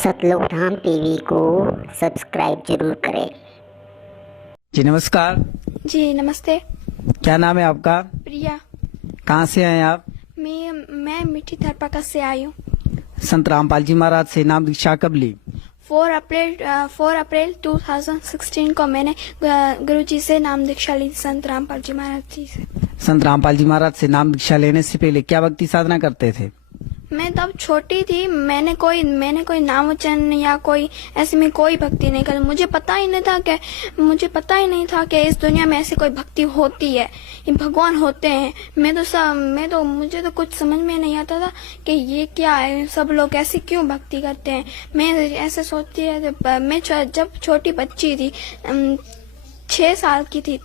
सतलुज धाम TV को subscribe जरूर करें। जी नमस्कार। जी नमस्ते। क्या नाम है आपका? प्रिया। कहाँ से हैं आप? मैं मिठी थरपाका से आई हूँ। संत रामपाल जी महाराज से नाम दीक्षा कब ली? 4 अप्रैल 2016 को मैंने गुरुजी से नाम दीक्षा ली, संत रामपाल जी महाराज जी से। संत रामपाल जी महाराज से नाम दीक्षा लेने से पहले क्या भक्ति साधना करते थे? मैं तब छोटी थी, मैंने कोई नाम वचन या कोई ऐसे में कोई भक्ति नहीं करी। मुझे पता ही नहीं था कि इस दुनिया में ऐसी कोई भक्ति होती है, ये भगवान होते हैं। मुझे तो कुछ समझ में नहीं आता था कि ये क्या है, सब लोग ऐसे क्यों भक्ति करते हैं। मैं ऐसे सोचती है, मैं जब छोटी बच्ची थी, 6 साल की थी,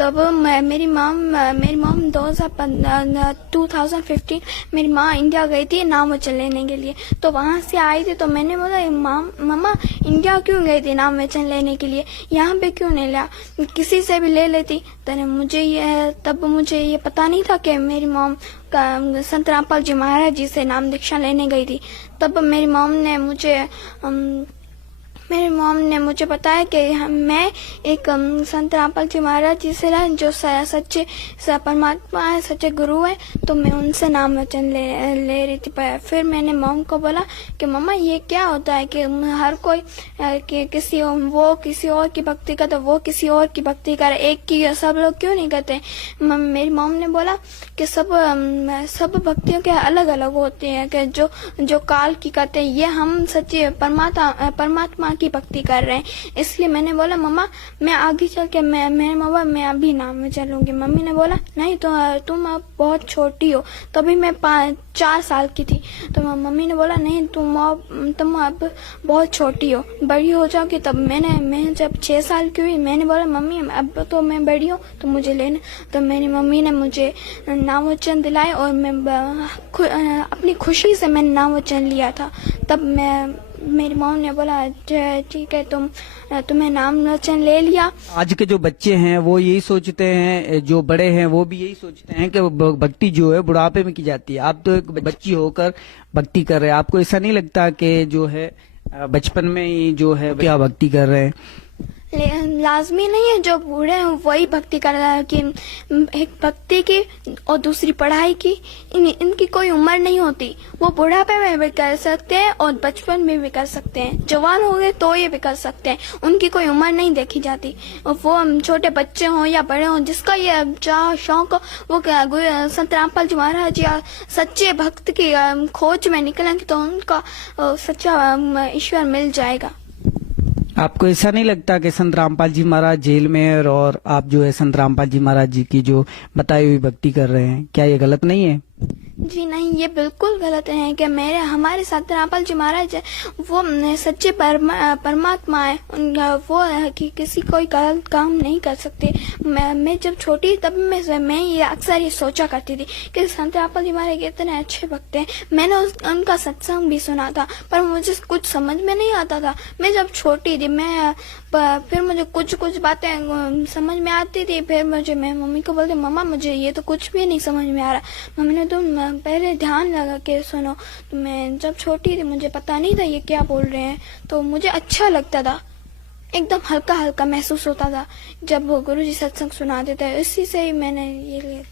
तब मेरी मॉम 2015 मेरी माँ इंडिया गई थी नाम वचन लेने के लिए। तो वहाँ से आई थी, तो मैंने बोला मम्मा इंडिया क्यों गई थी नाम वचन लेने के लिए, यहाँ पे क्यों नहीं लिया, किसी से भी ले लेती। तब मुझे ये पता नहीं था कि मेरी मॉम संत रामपाल जी महाराज जी से नाम दीक्षा लेने गई थी। तब मेरी मॉम ने मुझे बताया कि मैं एक संत रामपाल जी महाराज जी से जो सच्चे परमात्मा है, सच्चे गुरु है, तो मैं उनसे नाम वचन ले रही थी। फिर मैंने मॉम को बोला कि मम्मा ये क्या होता है कि हर कोई कि किसी और की भक्ति करता, वो किसी और की भक्ति करे, एक की सब लोग क्यों नहीं करते। मेरी मॉम ने बोला कि सब भक्तियों के अलग अलग होते हैं, कि जो काल की करते हैं, ये हम सच्चे परमात्मा की भक्ति कर रहे हैं। इसलिए मैंने बोला मम्मा मैं आगे चल के मैं अभी नाम में चलूंगी। मम्मी ने बोला नहीं, तो तुम अब बहुत छोटी हो। तभी मैं 4 साल की थी। तो मम्मी ने बोला नहीं, तुम अब बहुत छोटी हो, बड़ी हो जाओगी। तब मैं जब 6 साल की हुई, मैंने बोला मम्मी अब तो मैं बड़ी हूँ, तो मुझे लेना। तो मेरी मम्मी ने मुझे नाम वचन दिलाए और मैं अपनी खुशी से मैंने नाम वचन लिया था। तब मेरी मॉम ने बोला ठीक है, तुम्हें नाम वचन ले लिया। आज के जो बच्चे हैं वो यही सोचते हैं, जो बड़े हैं वो भी यही सोचते हैं कि भक्ति जो है बुढ़ापे में की जाती है। आप तो एक बच्ची होकर भक्ति कर रहे हैं, आपको ऐसा नहीं लगता कि जो है बचपन में ही जो है क्या भक्ति कर रहे हैं? लाजमी नहीं है जो बूढ़े हैं वही भक्ति कर रहा है, कि एक भक्ति की और दूसरी पढ़ाई की इनकी कोई उम्र नहीं होती। वो बुढ़ापे में भी कर सकते हैं और बचपन में भी कर सकते हैं, जवान हो गए तो ये भी कर सकते हैं, उनकी कोई उम्र नहीं देखी जाती। और वो छोटे बच्चे हों या बड़े हों, जिसका ये चाह शौक हो, वो संत रामपाल जी महाराज या सच्चे भक्त की खोज में निकलेंगे तो उनका सच्चा ईश्वर मिल जाएगा। आपको ऐसा नहीं लगता कि संत रामपाल जी महाराज जेल में है और आप जो है संत रामपाल जी महाराज जी की जो बताई हुई भक्ति कर रहे हैं, क्या ये गलत नहीं है? जी नहीं, ये बिल्कुल गलत है कि हमारे संत रामपाल जी महाराज वो सच्चे परमात्मा है। वो कि किसी कोई गलत काम नहीं कर सकते। मैं जब छोटी तब मैं ये अक्सर ये सोचा करती थी कि संत रामपाल जी महाराज इतने अच्छे भक्त हैं। मैंने उनका सत्संग भी सुना था, पर मुझे कुछ समझ में नहीं आता था। मैं जब छोटी थी फिर मुझे कुछ बातें समझ में आती थी। फिर मैं मम्मी को बोलती मम्मा मुझे ये तो कुछ भी नहीं समझ में आ रहा। मम्मी ने तुम पहले ध्यान लगा के सुनो। तो मैं जब छोटी थी मुझे पता नहीं था ये क्या बोल रहे हैं, तो मुझे अच्छा लगता था, एकदम हल्का हल्का महसूस होता था जब वो गुरुजी सत्संग सुनाते थे। इसी से ही मैंने ये लिया।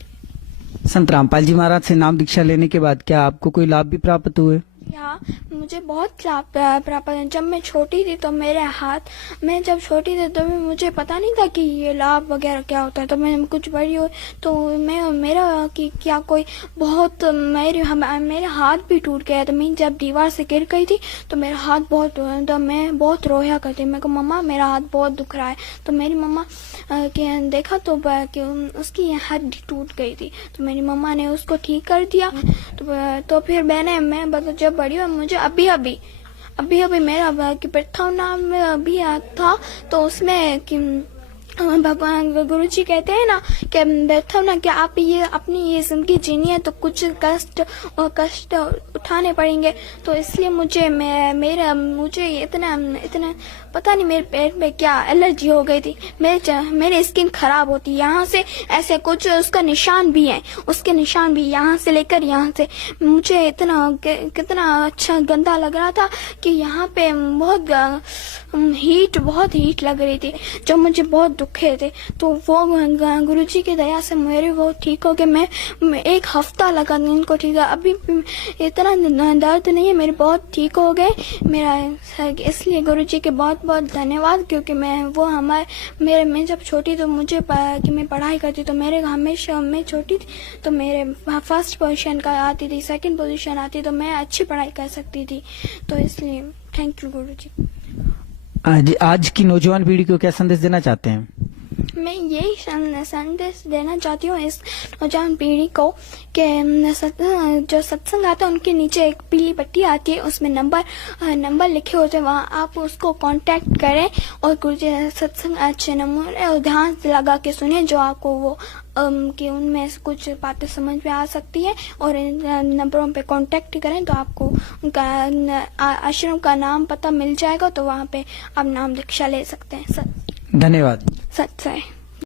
संत रामपाल जी महाराज से नाम दीक्षा लेने के बाद क्या आपको कोई लाभ भी प्राप्त हुए? हाँ, मुझे बहुत लाभ प्राप्त है। जब मैं छोटी थी तो मैं जब छोटी थी तो मुझे पता नहीं था कि ये लाभ वगैरह क्या होता है। तो मैं कुछ बड़ी हुई तो मेरा कि क्या कोई बहुत मेरे हाथ भी टूट गया। तो मैं जब दीवार से गिर गई थी तो मेरा हाथ तो मैं बहुत रोया करती। मेरे को मम्मा मेरा हाथ बहुत दुख रहा है। तो मेरी मम्मा देखा तो कि उसकी हड्डी टूट गई थी। तो मेरी मम्मा ने उसको ठीक कर दिया। तो फिर मैं जब बड़ी हुई मुझे अभी मेरा कि प्रथम नाम में अभी था, तो उसमें कि भगवान गुरुजी कहते हैं ना कि बैठो ना कि आप ये अपनी ये जिंदगी जीनी है तो कुछ कष्ट उठाने पड़ेंगे। तो इसलिए मुझे इतना पता नहीं मेरे पेट में क्या एलर्जी हो गई थी, मेरी स्किन खराब होती यहाँ से ऐसे कुछ उसका निशान भी है, उसके निशान भी यहाँ से लेकर यहाँ से। मुझे कितना अच्छा गंदा लग रहा था कि यहाँ पे बहुत हीट लग रही थी जो मुझे बहुत दुखे थे। तो वो गुरुजी की दया से मेरे वो ठीक हो गए। मैं एक हफ्ता लगा इनको ठीक है, अभी इतना दर्द नहीं है, मेरे बहुत ठीक हो गए मेरा। इसलिए गुरुजी के बहुत बहुत धन्यवाद, क्योंकि मैं जब छोटी तो मुझे कि मैं पढ़ाई करती तो मेरे हमेशा मैं छोटी थी तो मेरे फर्स्ट पोजीशन का आती थी, सेकंड पोजीशन आती तो मैं अच्छी पढ़ाई कर सकती थी। तो इसलिए थैंक यू गुरुजी। आज की नौजवान पीढ़ी को क्या संदेश देना चाहते हैं? मैं यही संदेश देना चाहती हूँ इस नौजवान पीढ़ी को कि जो सत्संग आता है उनके नीचे एक पीली पट्टी आती है, उसमें नंबर लिखे होते हैं, वहाँ आप उसको कांटेक्ट करें और गुरुजी सत्संग अच्छे नमूने और ध्यान से लगा के सुने जो आपको वो कि उनमें से कुछ बातें समझ में आ सकती है। और इन नंबरों पे कांटेक्ट करें तो आपको उनका आश्रम का नाम पता मिल जाएगा, तो वहाँ पे आप नाम दीक्षा ले सकते हैं। धन्यवाद। सच है।